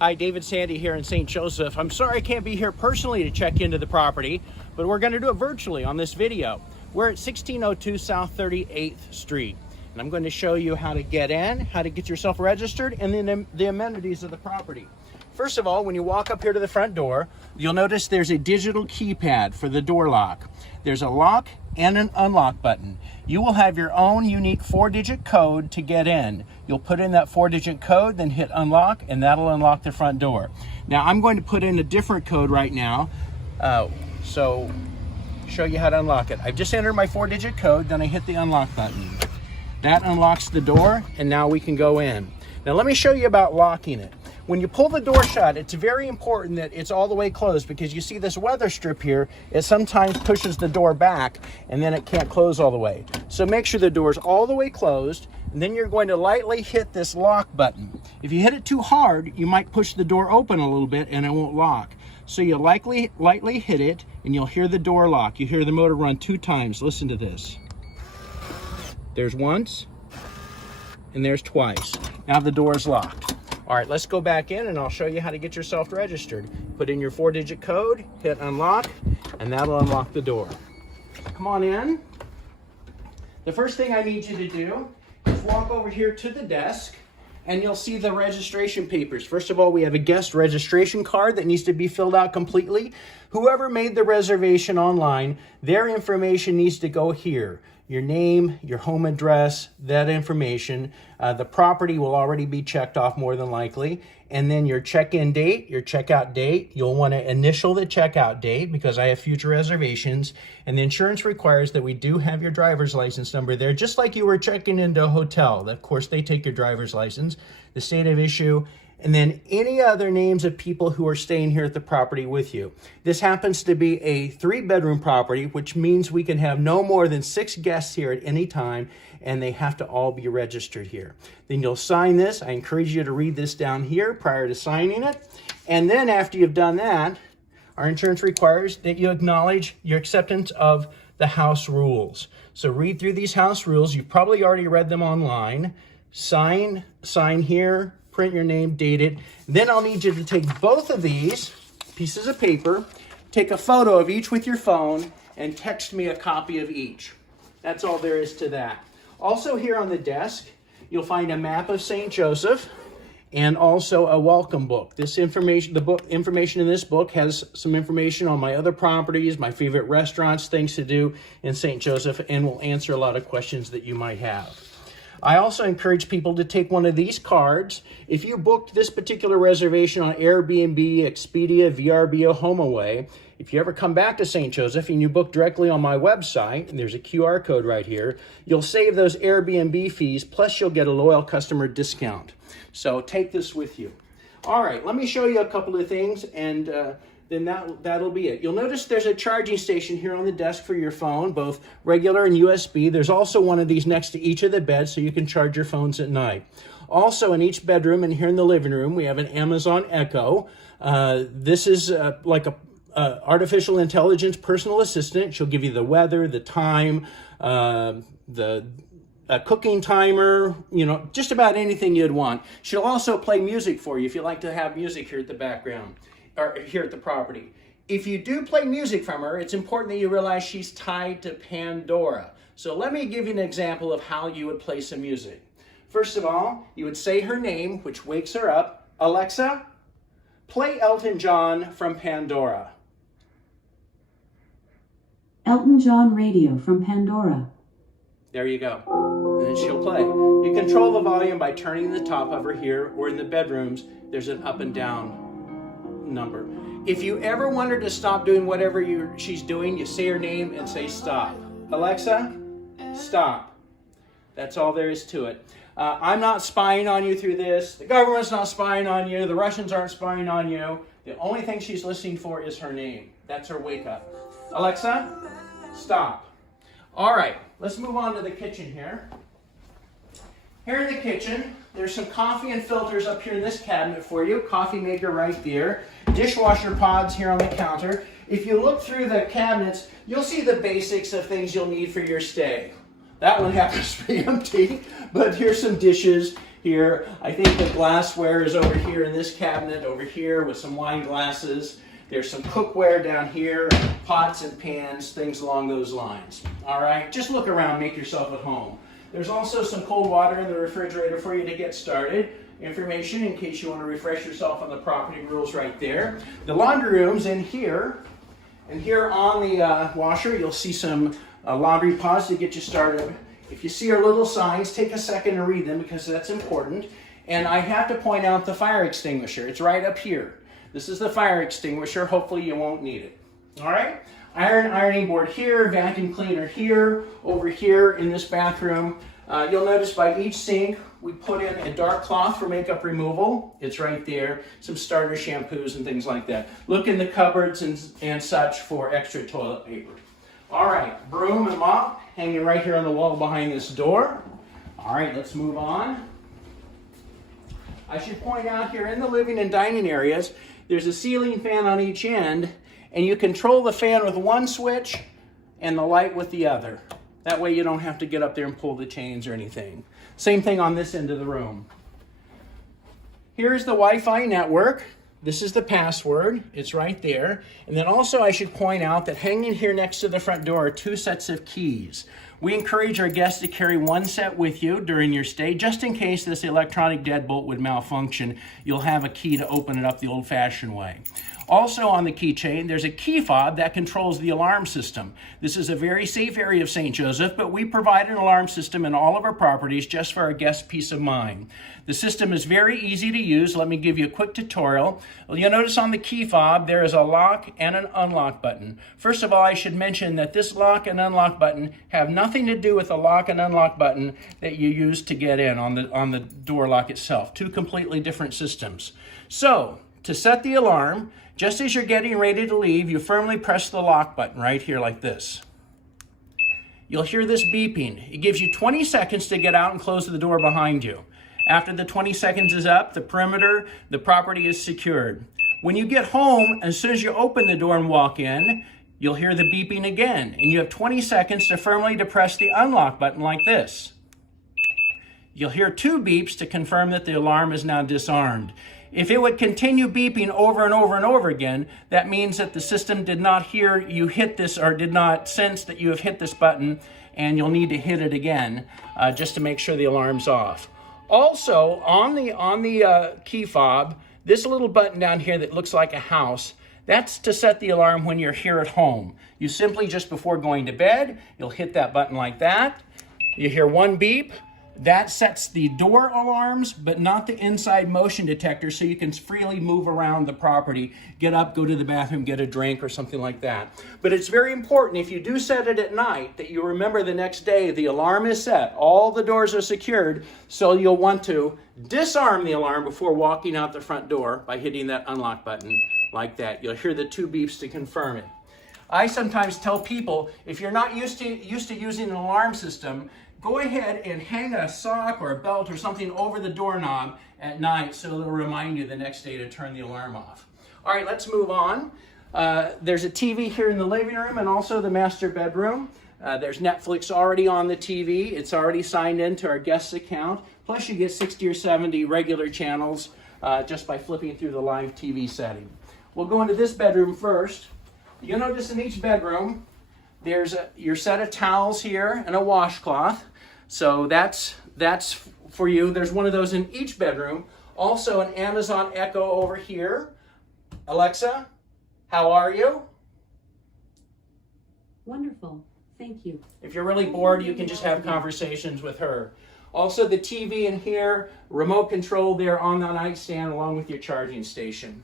Hi, David Sandy here in St. Joseph. I'm sorry I can't be here personally to check into the property, but we're going to do it virtually on this video. We're at 1602 South 38th Street, and I'm going to show you how to get in, how to get yourself registered, and then the amenities of the property. First of all, when you walk up here to the front door, you'll notice there's a digital keypad for the door lock. There's a lock and an unlock button. You will have your own unique 4-digit code to get in. You'll put in that 4-digit code, then hit unlock, and that'll unlock the front door. Now, I'm going to put in a different code right now, so show you how to unlock it. I've just entered my 4-digit code, then I hit the unlock button. That unlocks the door, and now we can go in. Now, let me show you about locking it. When you pull the door shut, it's very important that it's all the way closed, because you see this weather strip here, it sometimes pushes the door back and then it can't close all the way. So make sure the door's all the way closed, and then you're going to lightly hit this lock button. If you hit it too hard, you might push the door open a little bit and it won't lock. So you lightly hit it and you'll hear the door lock. You hear the motor run 2 times. Listen to this. There's once and there's twice. Now the door is locked. All right, let's go back in and I'll show you how to get yourself registered. Put in your 4-digit code, hit unlock, and that'll unlock the door. Come on in. The first thing I need you to do is walk over here to the desk and you'll see the registration papers. First of all, we have a guest registration card that needs to be filled out completely. Whoever made the reservation online, their information needs to go here. Your name, your home address, that information. The property will already be checked off more than likely. And then your check-in date, your checkout date. You'll want to initial the checkout date because I have future reservations. And the insurance requires that we do have your driver's license number there, just like you were checking into a hotel. Of course, they take your driver's license, the state of issue, and then any other names of people who are staying here at the property with you. This happens to be a 3-bedroom property, which means we can have no more than 6 guests here at any time, and they have to all be registered here. Then you'll sign this. I encourage you to read this down here prior to signing it. And then after you've done that, our insurance requires that you acknowledge your acceptance of the house rules. So read through these house rules. You've probably already read them online. Sign here, print your name, date it. Then I'll need you to take both of these pieces of paper, take a photo of each with your phone, and text me a copy of each. That's all there is to that. Also here on the desk, you'll find a map of St. Joseph and also a welcome book. This information, information in this book has some information on my other properties, my favorite restaurants, things to do in St. Joseph, and will answer a lot of questions that you might have. I also encourage people to take one of these cards. If you booked this particular reservation on Airbnb, Expedia, VRBO, HomeAway, if you ever come back to St. Joseph and you book directly on my website, and there's a QR code right here, you'll save those Airbnb fees, plus you'll get a loyal customer discount. So take this with you. All right, let me show you a couple of things, and then that'll be it. You'll notice there's a charging station here on the desk for your phone, both regular and USB. There's also one of these next to each of the beds so you can charge your phones at night. Also in each bedroom and here in the living room, we have an Amazon Echo. This is like a artificial intelligence personal assistant. She'll give you the weather, the time, the cooking timer, just about anything you'd want. She'll also play music for you if you like to have music here at the background. Or here at the property. If you do play music from her, it's important that you realize she's tied to Pandora. So let me give you an example of how you would play some music. First of all, you would say her name, which wakes her up. Alexa, play Elton John from Pandora. Elton John radio from Pandora. There you go. And then she'll play. You control the volume by turning the top of her here, or in the bedrooms, there's an up and down number. If you ever want her to stop doing whatever she's doing, you say her name and say stop. Alexa, stop. That's all there is to it. I'm not spying on you through this. The government's not spying on you. The Russians aren't spying on you. The only thing she's listening for is her name. That's her wake up. Alexa, stop. All right, let's move on to the kitchen here. Here in the kitchen, there's some coffee and filters up here in this cabinet for you. Coffee maker right there. Dishwasher pods here on the counter. If you look through the cabinets, you'll see the basics of things you'll need for your stay. That one happens to be empty, but here's some dishes. here. I think the glassware is over here in this cabinet over here with some wine glasses. There's some cookware down here, pots and pans, things along those lines. All right, just look around, make yourself at home. There's also some cold water in the refrigerator for you to get started. Information in case you want to refresh yourself on the property rules right there. The laundry room's in here. And here on the washer, you'll see some laundry pods to get you started. If you see our little signs, take a second to read them because that's important. And I have to point out the fire extinguisher. It's right up here. This is the fire extinguisher. Hopefully you won't need it. All right? Ironing board here, vacuum cleaner here, over here in this bathroom. You'll notice by each sink, we put in a dark cloth for makeup removal. It's right there. Some starter shampoos and things like that. Look in the cupboards and such for extra toilet paper. All right, broom and mop hanging right here on the wall behind this door. All right, let's move on. I should point out here in the living and dining areas, there's a ceiling fan on each end, and you control the fan with one switch and the light with the other. That way you don't have to get up there and pull the chains or anything. Same thing on this end of the room. Here's the Wi-Fi network. This is the password. It's right there. And then also I should point out that hanging here next to the front door are 2 sets of keys. We encourage our guests to carry 1 set with you during your stay, just in case this electronic deadbolt would malfunction. You'll have a key to open it up the old-fashioned way. Also on the keychain, there's a key fob that controls the alarm system. This is a very safe area of St. Joseph, but we provide an alarm system in all of our properties just for our guests' peace of mind. The system is very easy to use. Let me give you a quick tutorial. You'll notice on the key fob, there is a lock and an unlock button. First of all, I should mention that this lock and unlock button have nothing to do with the lock and unlock button that you use to get in on the door lock itself. 2 completely different systems. So, to set the alarm, just as you're getting ready to leave, you firmly press the lock button right here like this. You'll hear this beeping. It gives you 20 seconds to get out and close the door behind you. After the 20 seconds is up, the perimeter, the property is secured. When you get home, as soon as you open the door and walk in, you'll hear the beeping again, and you have 20 seconds to firmly depress the unlock button like this. You'll hear 2 beeps to confirm that the alarm is now disarmed. If it would continue beeping over and over and over again, that means that the system did not hear you hit this or did not sense that you have hit this button, and you'll need to hit it again just to make sure the alarm's off. Also, on the key fob, this little button down here that looks like a house, that's to set the alarm when you're here at home. You simply, just before going to bed, you'll hit that button like that. You hear 1 beep. That sets the door alarms, but not the inside motion detector, so you can freely move around the property, get up, go to the bathroom, get a drink or something like that. But it's very important, if you do set it at night, that you remember the next day the alarm is set, all the doors are secured, so you'll want to disarm the alarm before walking out the front door by hitting that unlock button like that. You'll hear the 2 beeps to confirm it. I sometimes tell people, if you're not used to using an alarm system, go ahead and hang a sock or a belt or something over the doorknob at night so it'll remind you the next day to turn the alarm off. All right, let's move on. There's a TV here in the living room and also the master bedroom. There's Netflix already on the TV. It's already signed into our guest account. Plus you get 60 or 70 regular channels just by flipping through the live TV setting. We'll go into this bedroom first. You'll notice in each bedroom, there's your set of towels here and a washcloth. So that's for you. There's one of those in each bedroom. Also an Amazon Echo over here. Alexa, how are you? Wonderful. Thank you. If you're really bored, you can just have conversations with her. Also the TV in here, remote control there on the nightstand along with your charging station.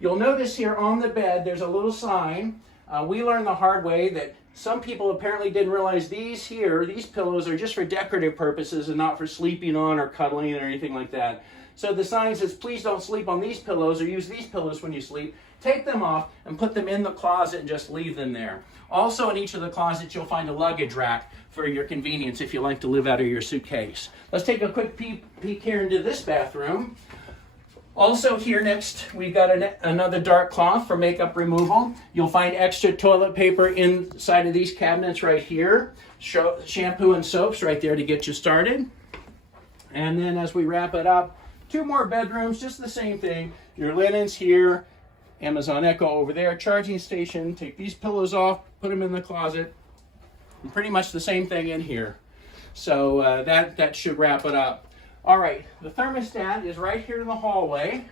You'll notice here on the bed, there's a little sign. We learned the hard way that some people apparently didn't realize these pillows are just for decorative purposes and not for sleeping on or cuddling or anything like that. So the sign says, please don't sleep on these pillows or use these pillows when you sleep. Take them off and put them in the closet and just leave them there. Also in each of the closets, you'll find a luggage rack for your convenience if you like to live out of your suitcase. Let's take a quick peek here into this bathroom. Also here next, we've got another dark cloth for makeup removal. You'll find extra toilet paper inside of these cabinets right here. Shampoo and soaps right there to get you started. And then as we wrap it up, 2 more bedrooms, just the same thing. Your linens here, Amazon Echo over there, charging station. Take these pillows off, put them in the closet. And pretty much the same thing in here. So that should wrap it up. All right, the thermostat is right here in the hallway.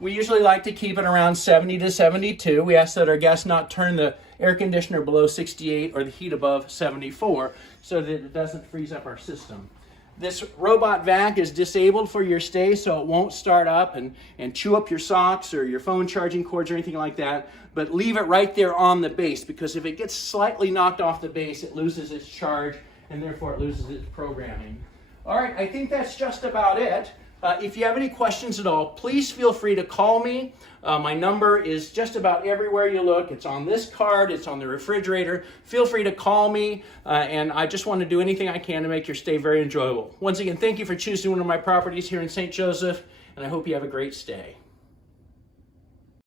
We usually like to keep it around 70 to 72. We ask that our guests not turn the air conditioner below 68 or the heat above 74 so that it doesn't freeze up our system. This robot vac is disabled for your stay, so it won't start up and chew up your socks or your phone charging cords or anything like that, but leave it right there on the base, because if it gets slightly knocked off the base, it loses its charge and therefore it loses its programming. All right, I think that's just about it. If you have any questions at all, please feel free to call me. My number is just about everywhere you look. It's on this card. It's on the refrigerator. Feel free to call me, and I just want to do anything I can to make your stay very enjoyable. Once again, thank you for choosing one of my properties here in St. Joseph, and I hope you have a great stay.